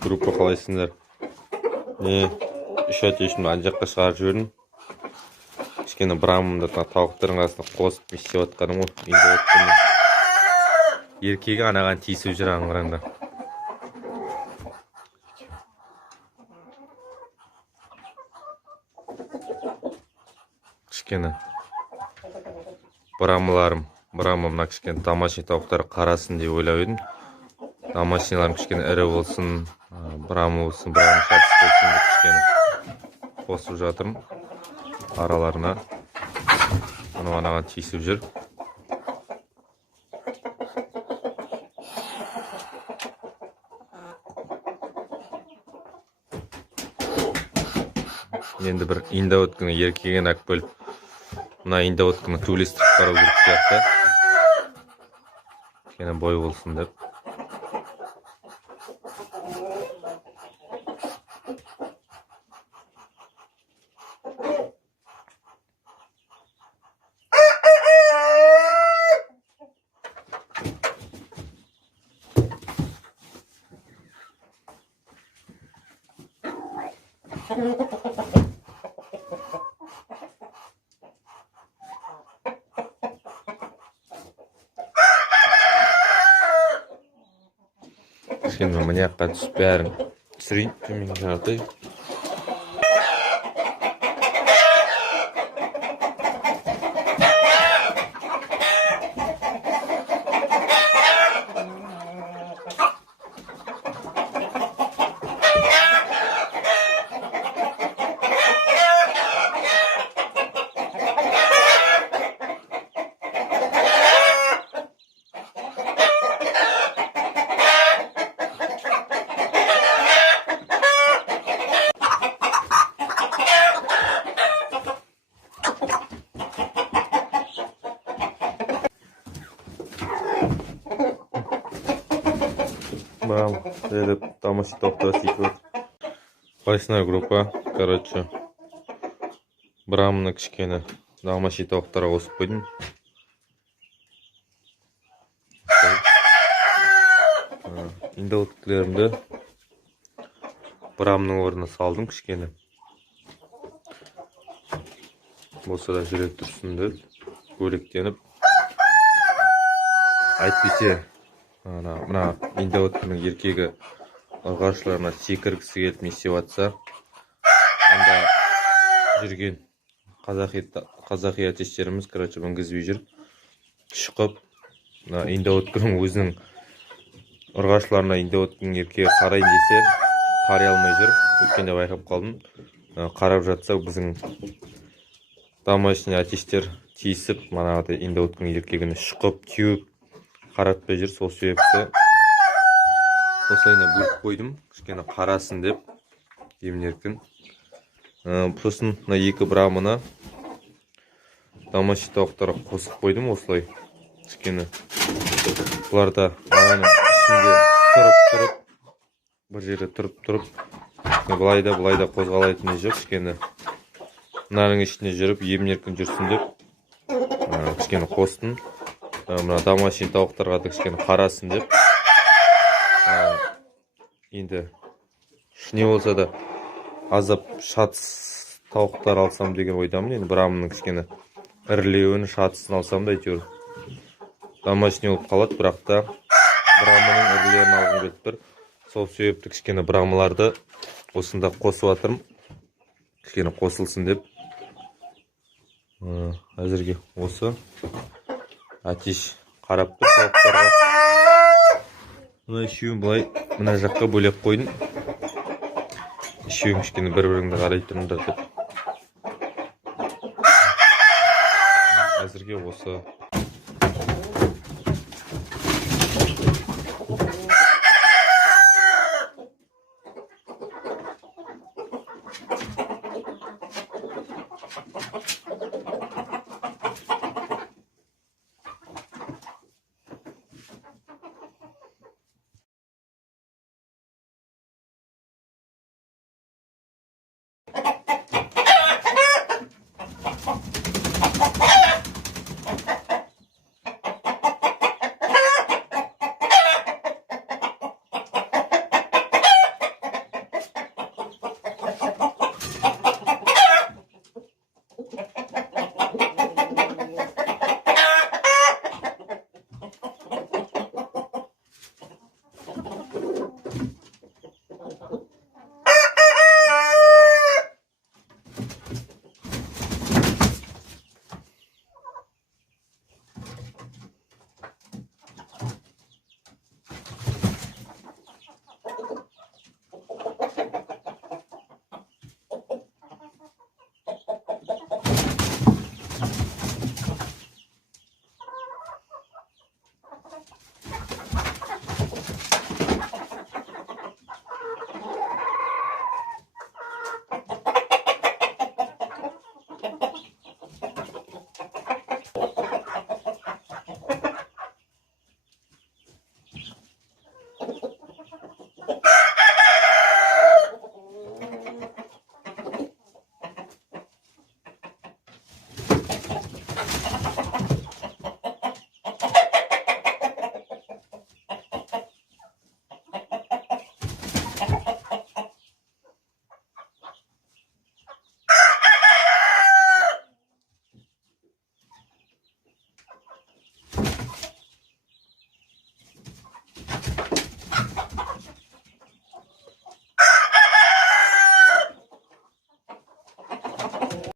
Группа қалайсыңдар? Үш әтешімді ана жаққа шығарып жібердім. Кішкене брамымды тауықтардың арасына қосып не істеп жатқаным ғой. Еркегі анаған тиісіп жүр, аңғыраңда. Кішкене брамымна кішкене домашний тауықтар қарасын деп ойлап едім. Домашнийларым кішкене ірі болсын, брамы болсын, брамы шатыс болсын деп кішкене қосып жатырмын араларына. Оны анаған тиісіп жүр. Енді бір индоутканы еркеген әк бөліп, мына индоутканы төбелестіріп қарау керек сияқты. Кішкене бой болсын деп. Кішкене мына жаққа түсіп бәрін түсірейін, төменге қаратайын. Браво, это домашний тауықтар секрет. Пайсная группа, короче. Брамны кішкене домашний тауықтарға қосып қойдым. Индоуткілерімді брамның орнына салдым кішкене. Болса да жүрек тұрсын деп бөлектеніп. Әйтпесе мына индоуткінің еркегі ұрғашыларына секіргісі келіп не істеп жатса, анда жүрген қазақи әтештеріміз, короче, мінгізбей жүріп, шықып, индоуткінің өзінің ұрғашыларына индоуткінің еркегі қарайын десе, қарай алмай жүр. Өткенде байқап қалдым. Қарап жатса, біздің домашний әтештер тиісіп, манағыдай индоуткінің еркегіні шықып, теуіп, қаратпай жүр. Сол себепті осылайына бөліп қойдым, кішкене қарасын деп, емін-еркін. Сосын мына екі брамына домашний тауықтарға қосып қойдым осылай. Кішкене бұларда ананың ішінде тұрып, бір жерде тұрып, бұлайда қозғалайтыны жоқ. Кішкене мынаның ішінде жүріп, емін-еркін жүрсін деп кішкене қостым. Мына домашний тауықтарға да кішкене қарасын деп. Енді не болса да азап шатыс тауықтар алсам деген ойдамын. Енді брамның кішкене ірілеуін, шатысын алсам да әйтеуір домашний болып қалады, бірақ та брамның ірілерін алғым келіп тұр. Сол себепті кішкене брамыларды осында қосып жатырмын. Кішкене қосылсын деп. Әзірге осы әтеш қарап тұр тауықтарға. Мына үшеуін былай мына жаққа бөлек қойдым. Үшеуің кішкене бір-біріңді қарай тұрыңдар деп. Әзірге осы